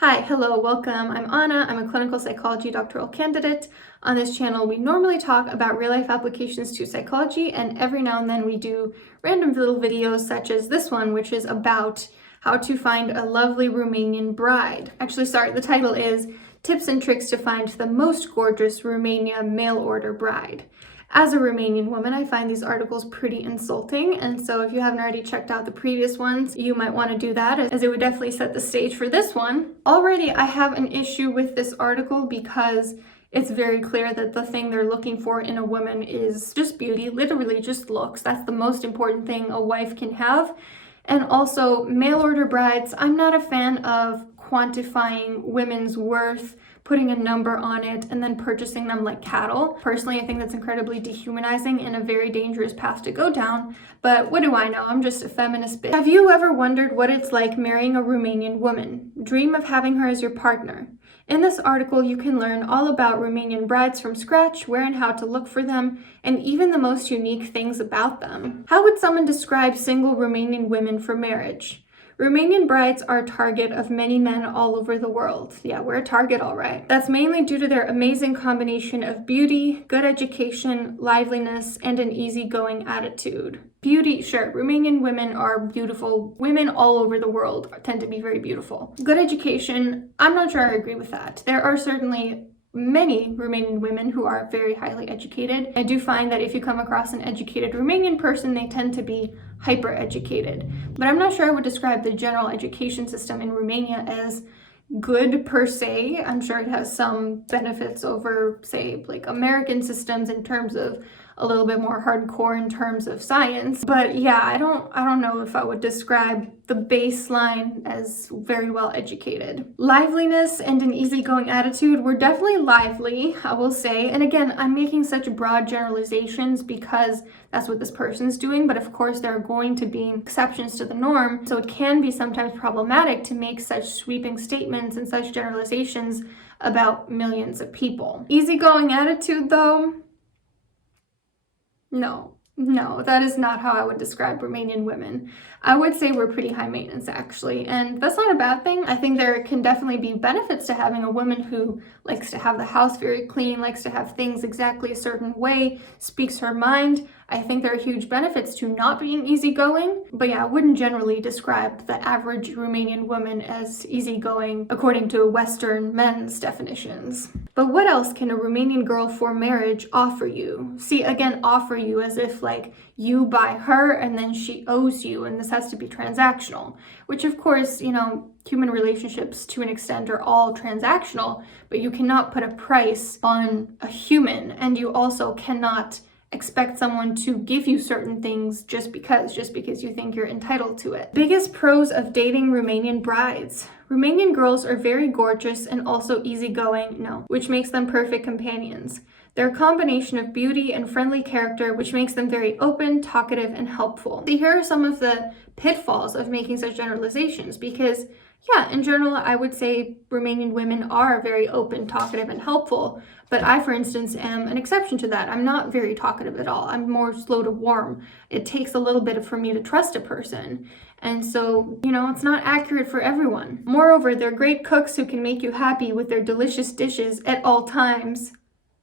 Hi, hello, welcome. I'm Anna. I'm a clinical psychology doctoral candidate. On this channel, we normally talk about real-life applications to psychology, and every now and then we do random little videos such as this one, which is about how to find a lovely Romanian bride. Actually, sorry, the title is Tips and Tricks to Find the Most Gorgeous Romania Mail Order Bride. As a Romanian woman, I find these articles pretty insulting, and so if you haven't already checked out the previous ones, you might want to do that, as it would definitely set the stage for this one. Already, I have an issue with this article because it's very clear that the thing they're looking for in a woman is just beauty, literally just looks. That's the most important thing a wife can have. And also, mail order brides, I'm not a fan of quantifying women's worth, putting a number on it, and then purchasing them like cattle. Personally, I think that's incredibly dehumanizing and a very dangerous path to go down, but what do I know? I'm just a feminist bitch. Have you ever wondered what it's like marrying a Romanian woman? Dream of having her as your partner. In this article, you can learn all about Romanian brides from scratch, where and how to look for them, and even the most unique things about them. How would someone describe single Romanian women for marriage? Romanian brides are a target of many men all over the world. Yeah, we're a target, all right. That's mainly due to their amazing combination of beauty, good education, liveliness, and an easygoing attitude. Beauty, sure, Romanian women are beautiful. Women all over the world tend to be very beautiful. Good education, I'm not sure I agree with that. There are certainly many Romanian women who are very highly educated. I do find that if you come across an educated Romanian person, they tend to be hyper educated. But I'm not sure I would describe the general education system in Romania as good per se. I'm sure it has some benefits over, say, like American systems in terms of a little bit more hardcore in terms of science. But yeah, I don't know if I would describe the baseline as very well educated. Liveliness and an easygoing attitude were definitely lively, I will say. And again, I'm making such broad generalizations because that's what this person's doing, but of course there are going to be exceptions to the norm. So it can be sometimes problematic to make such sweeping statements and such generalizations about millions of people. Easygoing attitude though, no, that is not how I would describe Romanian women. I would say we're pretty high maintenance, actually, and that's not a bad thing. I think there can definitely be benefits to having a woman who likes to have the house very clean, likes to have things exactly a certain way, speaks her mind. I think there are huge benefits to not being easygoing, but yeah, I wouldn't generally describe the average Romanian woman as easygoing according to Western men's definitions. But what else can a Romanian girl for marriage offer you? See, again, offer you as if like you buy her and then she owes you, and this has to be transactional, which of course, human relationships to an extent are all transactional, but you cannot put a price on a human, and you also cannot expect someone to give you certain things just because you think you're entitled to it. Biggest pros of dating Romanian brides. Romanian girls are very gorgeous and also easygoing, which makes them perfect companions. They're a combination of beauty and friendly character, which makes them very open, talkative, and helpful. So here are some of the pitfalls of making such generalizations, because yeah, in general, I would say Romanian women are very open, talkative, and helpful. But I, for instance, am an exception to that. I'm not very talkative at all. I'm more slow to warm. It takes a little bit for me to trust a person. And so, it's not accurate for everyone. Moreover, they're great cooks who can make you happy with their delicious dishes at all times.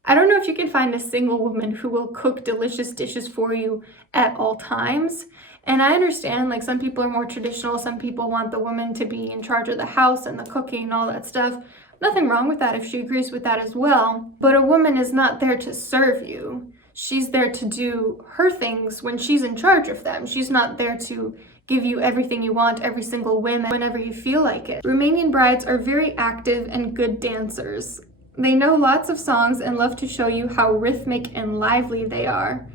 I don't know if you can find a single woman who will cook delicious dishes for you at all times. And I understand, like, some people are more traditional. Some people want the woman to be in charge of the house and the cooking and all that stuff. Nothing wrong with that if she agrees with that as well. But a woman is not there to serve you. She's there to do her things when she's in charge of them. She's not there to give you everything you want, every single whim, whenever you feel like it. Romanian brides are very active and good dancers. They know lots of songs and love to show you how rhythmic and lively they are.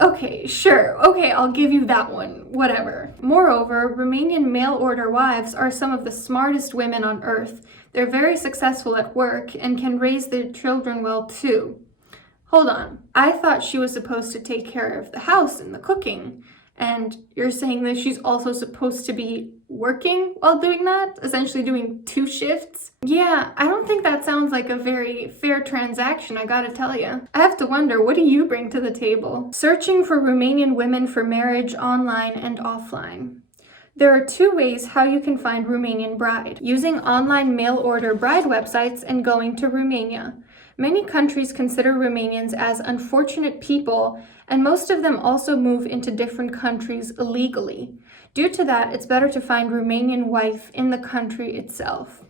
Okay, sure. Okay, I'll give you that one. Whatever. Moreover, Romanian mail order wives are some of the smartest women on earth. They're very successful at work and can raise their children well too. Hold on. I thought she was supposed to take care of the house and the cooking. And you're saying that she's also supposed to be working while doing that? Essentially doing 2 shifts? Yeah, I don't think that sounds like a very fair transaction, I gotta tell you. I have to wonder, what do you bring to the table? Searching for Romanian women for marriage online and offline. There are two ways how you can find Romanian bride: using online mail order bride websites and going to Romania. Many countries consider Romanians as unfortunate people, and most of them also move into different countries illegally. Due to that, it's better to find Romanian wife in the country itself.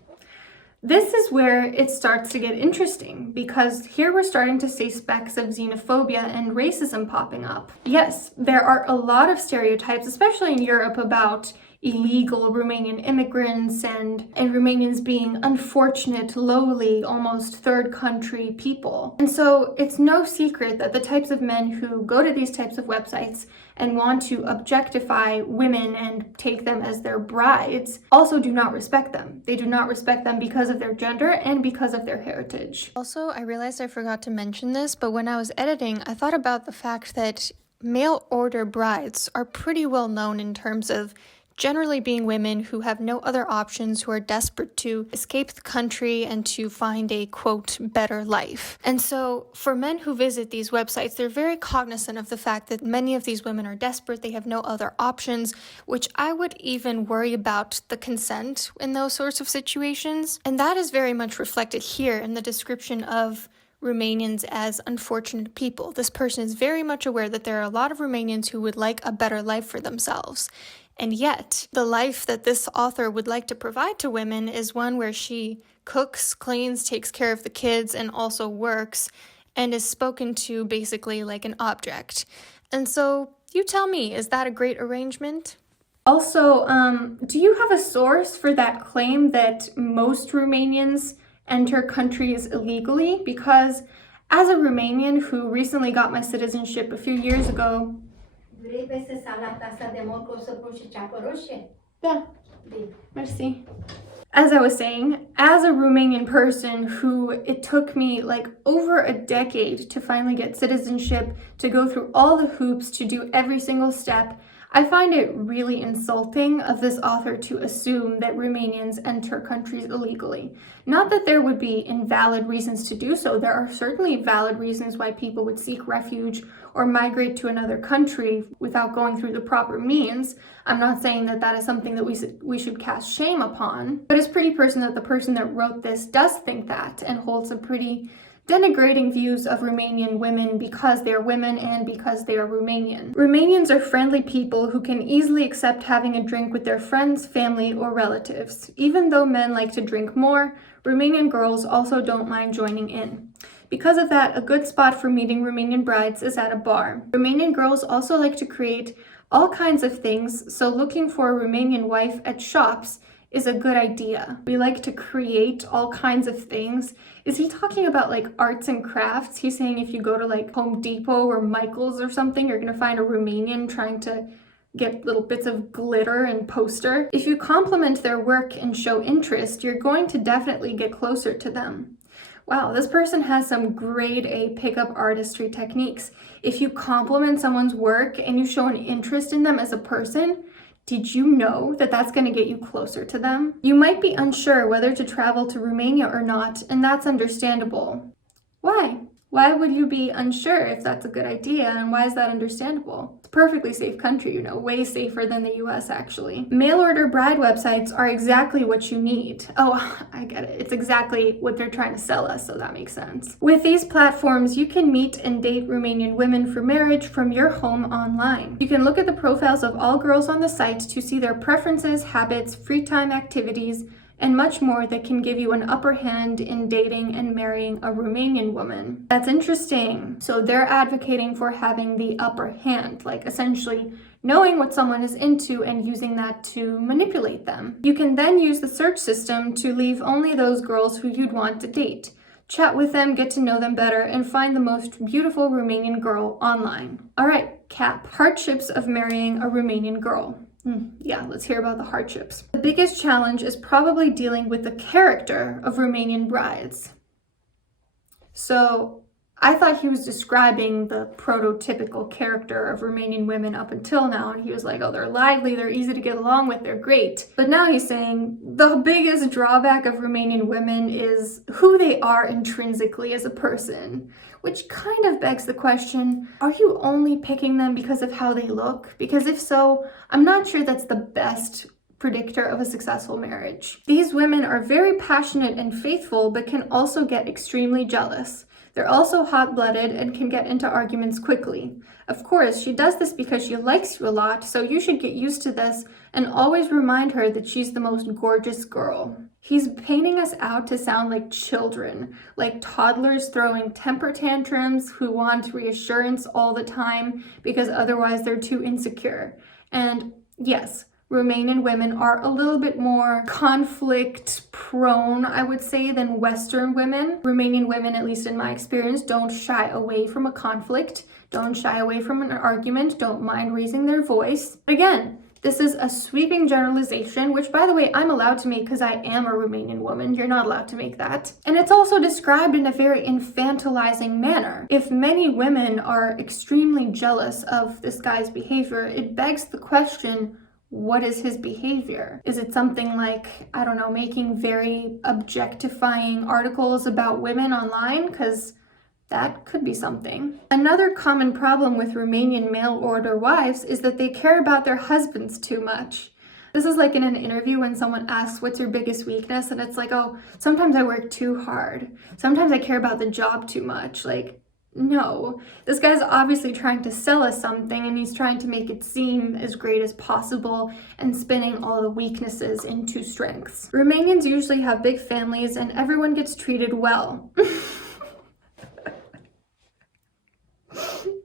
This is where it starts to get interesting, because here we're starting to see specks of xenophobia and racism popping up. Yes, there are a lot of stereotypes, especially in Europe, about illegal Romanian immigrants and Romanians being unfortunate, lowly, almost third country people. And so it's no secret that the types of men who go to these types of websites and want to objectify women and take them as their brides also do not respect them. They do not respect them because of their gender and because of their heritage. Also, I realized I forgot to mention this, but when I was editing, I thought about the fact that mail order brides are pretty well known in terms of generally being women who have no other options, who are desperate to escape the country and to find a, quote, better life. And so for men who visit these websites, they're very cognizant of the fact that many of these women are desperate, they have no other options, which I would even worry about the consent in those sorts of situations. And that is very much reflected here in the description of Romanians as unfortunate people. This person is very much aware that there are a lot of Romanians who would like a better life for themselves. And yet, the life that this author would like to provide to women is one where she cooks, cleans, takes care of the kids, and also works, and is spoken to basically like an object. And so, you tell me, is that a great arrangement? Also, do you have a source for that claim that most Romanians enter countries illegally? Because as a Romanian who recently got my citizenship a few years ago, Da, merci. As I was saying, as a Romanian person who it took me like over a decade to finally get citizenship, to go through all the hoops, to do every single step, I find it really insulting of this author to assume that Romanians enter countries illegally. Not that there would be invalid reasons to do so. There are certainly valid reasons why people would seek refuge or migrate to another country without going through the proper means. I'm not saying that that is something that we should cast shame upon, but it's pretty person that the person that wrote this does think that and holds some pretty denigrating views of Romanian women because they are women and because they are Romanian. Romanians are friendly people who can easily accept having a drink with their friends, family, or relatives. Even though men like to drink more, Romanian girls also don't mind joining in. Because of that, a good spot for meeting Romanian brides is at a bar. Romanian girls also like to create all kinds of things, so looking for a Romanian wife at shops is a good idea. We like to create all kinds of things. Is he talking about like arts and crafts? He's saying if you go to like Home Depot or Michael's or something, you're gonna find a Romanian trying to get little bits of glitter and poster. If you compliment their work and show interest, you're going to definitely get closer to them. Wow, this person has some grade A pickup artistry techniques. If you compliment someone's work and you show an interest in them as a person, did you know that that's going to get you closer to them? You might be unsure whether to travel to Romania or not, and that's understandable. Why? Why would you be unsure if that's a good idea, and why is that understandable? It's a perfectly safe country, you know, way safer than the US actually. Mail order bride websites are exactly what you need. Oh, I get it. It's exactly what they're trying to sell us, so that makes sense. With these platforms, you can meet and date Romanian women for marriage from your home online. You can look at the profiles of all girls on the site to see their preferences, habits, free time activities, and much more that can give you an upper hand in dating and marrying a Romanian woman. That's interesting. So they're advocating for having the upper hand, like essentially knowing what someone is into and using that to manipulate them. You can then use the search system to leave only those girls who you'd want to date. Chat with them, get to know them better, and find the most beautiful Romanian girl online. All right, cap. Hardships of marrying a Romanian girl. Yeah, let's hear about the hardships. The biggest challenge is probably dealing with the character of Romanian brides. So, I thought he was describing the prototypical character of Romanian women up until now, and he was like, oh, they're lively, they're easy to get along with, they're great. But now he's saying the biggest drawback of Romanian women is who they are intrinsically as a person, which kind of begs the question, are you only picking them because of how they look? Because if so, I'm not sure that's the best predictor of a successful marriage. These women are very passionate and faithful, but can also get extremely jealous. They're also hot-blooded and can get into arguments quickly. Of course, she does this because she likes you a lot, so you should get used to this and always remind her that she's the most gorgeous girl. He's painting us out to sound like children, like toddlers throwing temper tantrums who want reassurance all the time because otherwise they're too insecure. And yes, Romanian women are a little bit more conflict prone, I would say, than Western women. Romanian women, at least in my experience, don't shy away from a conflict, don't shy away from an argument, don't mind raising their voice. Again, this is a sweeping generalization, which, by the way, I'm allowed to make because I am a Romanian woman. You're not allowed to make that. And it's also described in a very infantilizing manner. If many women are extremely jealous of this guy's behavior, it begs the question, what is his behavior? Is it something like, I don't know, making very objectifying articles about women online? Because that could be something. Another common problem with Romanian mail order wives is that they care about their husbands too much. This is like in an interview when someone asks, what's your biggest weakness? And it's like, oh, sometimes I work too hard. Sometimes I care about the job too much. Like, no, this guy's obviously trying to sell us something and he's trying to make it seem as great as possible and spinning all the weaknesses into strengths. Romanians usually have big families and everyone gets treated well.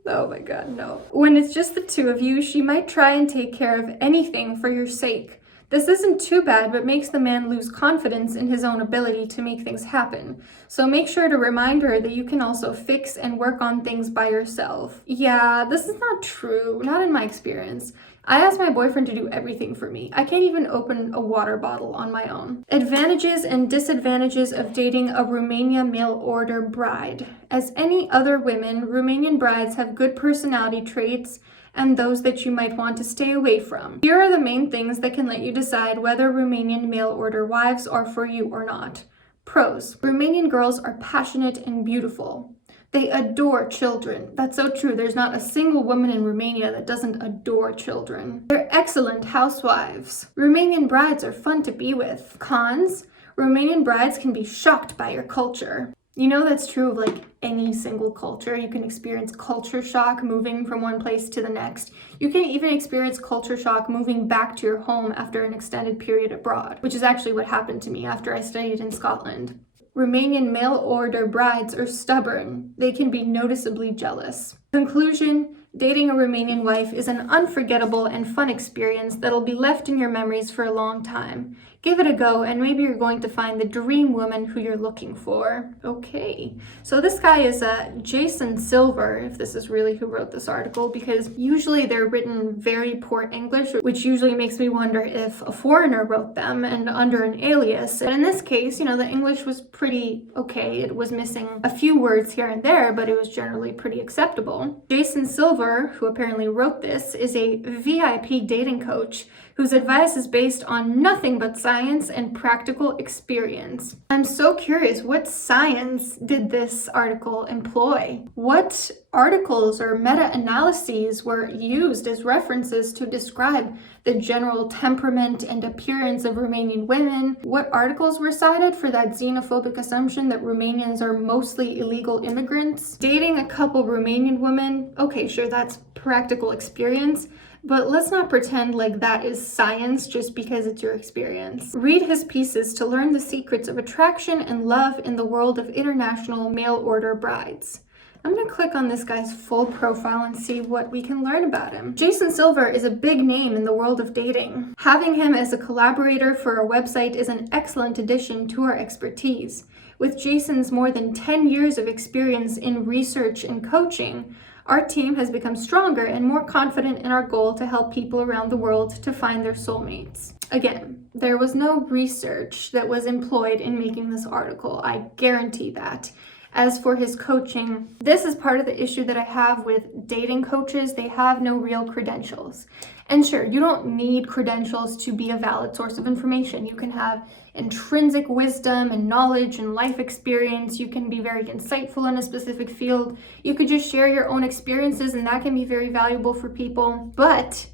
Oh my god, no. When it's just the two of you, she might try and take care of anything for your sake. This isn't too bad, but makes the man lose confidence in his own ability to make things happen. So make sure to remind her that you can also fix and work on things by yourself. Yeah, this is not true, not in my experience. I ask my boyfriend to do everything for me. I can't even open a water bottle on my own. Advantages and disadvantages of dating a Romania mail order bride. As any other women, Romanian brides have good personality traits and those that you might want to stay away from. Here are the main things that can let you decide whether Romanian mail order wives are for you or not. Pros. Romanian girls are passionate and beautiful. They adore children. That's so true. There's not a single woman in Romania that doesn't adore children. They're excellent housewives. Romanian brides are fun to be with. Cons. Romanian brides can be shocked by your culture. You know that's true of like any single culture. You can experience culture shock moving from one place to the next. You can even experience culture shock moving back to your home after an extended period abroad, which is actually what happened to me after I studied in Scotland. Romanian mail order brides are stubborn. They can be noticeably jealous. Conclusion, dating a Romanian wife is an unforgettable and fun experience that'll be left in your memories for a long time. Give it a go and maybe you're going to find the dream woman who you're looking for. Okay, so this guy is Jason Silver, if this is really who wrote this article, because usually they're written very poor English, which usually makes me wonder if a foreigner wrote them and under an alias. But in this case, you know, the English was pretty okay. It was missing a few words here and there, but it was generally pretty acceptable. Jason Silver, who apparently wrote this, is a VIP dating coach whose advice is based on nothing but science and practical experience. I'm so curious, what science did this article employ? What articles or meta-analyses were used as references to describe the general temperament and appearance of Romanian women? What articles were cited for that xenophobic assumption that Romanians are mostly illegal immigrants? Dating a couple Romanian women, okay, sure, that's practical experience, but let's not pretend like that is science just because it's your experience. Read his pieces to learn the secrets of attraction and love in the world of international mail order brides. I'm gonna click on this guy's full profile and see what we can learn about him. Jason Silver is a big name in the world of dating. Having him as a collaborator for our website is an excellent addition to our expertise. With Jason's more than 10 years of experience in research and coaching, our team has become stronger and more confident in our goal to help people around the world to find their soulmates. Again, there was no research that was employed in making this article. I guarantee that. As for his coaching, this is part of the issue that I have with dating coaches. They have no real credentials. And sure, you don't need credentials to be a valid source of information. You can have intrinsic wisdom and knowledge and life experience. You can be very insightful in a specific field. You could just share your own experiences, and that can be very valuable for people. But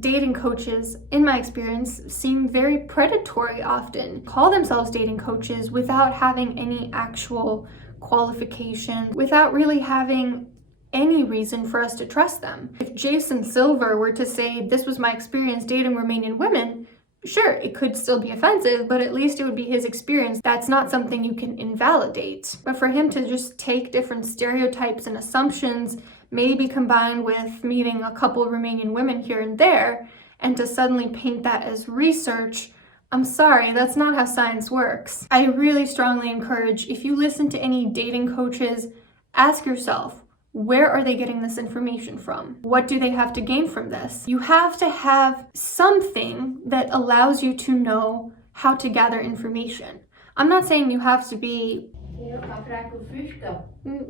dating coaches, in my experience, seem very predatory often. Call themselves dating coaches without having any actual qualifications, without really having any reason for us to trust them. If Jason Silver were to say, this was my experience dating Romanian women, sure, it could still be offensive, but at least it would be his experience. That's not something you can invalidate. But for him to just take different stereotypes and assumptions, maybe combined with meeting a couple of Romanian women here and there, and to suddenly paint that as research, I'm sorry, that's not how science works. I really strongly encourage, if you listen to any dating coaches, ask yourself, where are they getting this information from? What do they have to gain from this? You have to have something that allows you to know how to gather information. I'm not saying you have to be...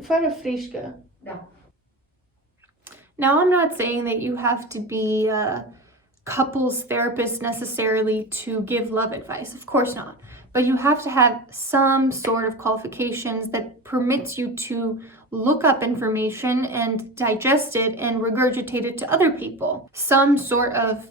Fără frișcă. Now, I'm not saying that you have to be a couples therapist necessarily to give love advice. Of course not. But you have to have some sort of qualifications that permits you to look up information and digest it and regurgitate it to other people. Some sort of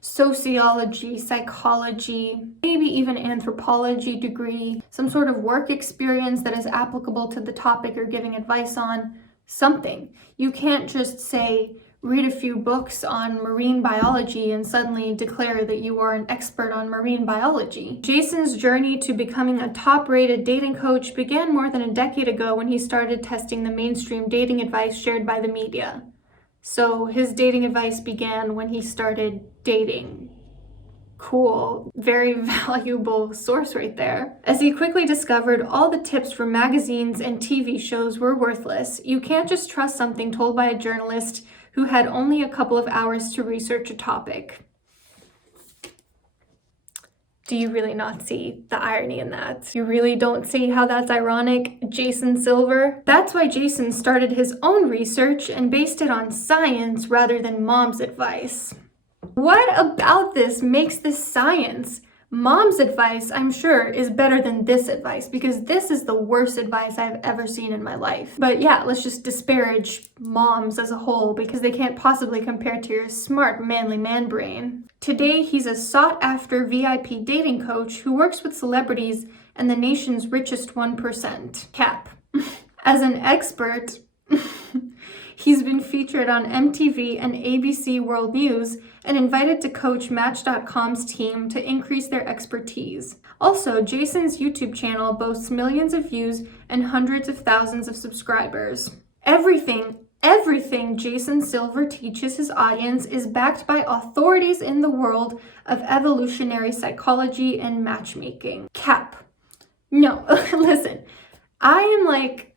sociology, psychology, maybe even anthropology degree, some sort of work experience that is applicable to the topic you're giving advice on. Something. You can't just say, read a few books on marine biology and suddenly declare that you are an expert on marine biology. Jason's journey to becoming a top-rated dating coach began more than a decade ago when he started testing the mainstream dating advice shared by the media. So his dating advice began when he started dating. Cool, very valuable source right there. As he quickly discovered, all the tips from magazines and TV shows were worthless. You can't just trust something told by a journalist who had only a couple of hours to research a topic. Do you really not see the irony in that? You really don't see how that's ironic, Jason Silver? That's why Jason started his own research and based it on science rather than mom's advice. What about this makes this science? Mom's advice, I'm sure, is better than this advice because this is the worst advice I've ever seen in my life. But yeah, let's just disparage moms as a whole because they can't possibly compare to your smart, manly man brain. Today, he's a sought-after VIP dating coach who works with celebrities and the nation's richest 1%. Cap. As an expert, he's been featured on MTV and ABC World News and invited to coach Match.com's team to increase their expertise. Also, Jason's YouTube channel boasts millions of views and hundreds of thousands of subscribers. Everything Jason Silver teaches his audience is backed by authorities in the world of evolutionary psychology and matchmaking. Cap. No, listen, I am like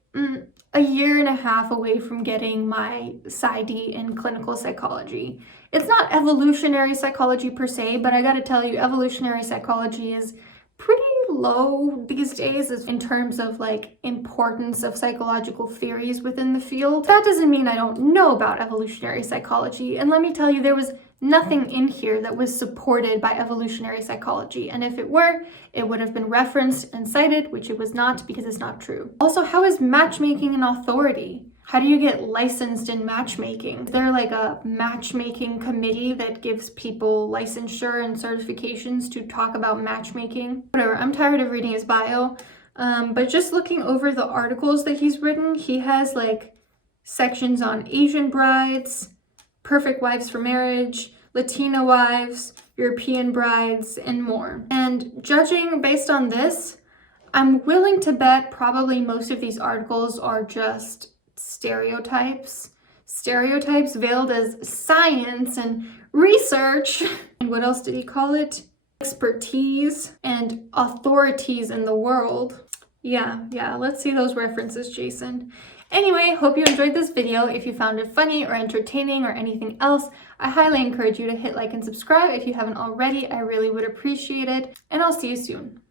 a year and a half away from getting my PsyD in clinical psychology. It's not evolutionary psychology per se, but I gotta tell you, evolutionary psychology is pretty low these days in terms of like importance of psychological theories within the field. That doesn't mean I don't know about evolutionary psychology. And let me tell you, there was nothing in here that was supported by evolutionary psychology. And if it were, it would have been referenced and cited, which it was not because it's not true. Also, how is matchmaking an authority? How do you get licensed in matchmaking? Is there like a matchmaking committee that gives people licensure and certifications to talk about matchmaking? Whatever, I'm tired of reading his bio. But just looking over the articles that he's written, he has like sections on Asian brides, perfect wives for marriage, Latina wives, European brides, and more. And judging based on this, I'm willing to bet probably most of these articles are just stereotypes veiled as science and research. And what else did he call it? Expertise and authorities in the world. Yeah, let's see those references, Jason. Anyway, hope you enjoyed this video. If you found it funny or entertaining or anything else, I highly encourage you to hit like and subscribe if you haven't already. I really would appreciate it. And I'll see you soon.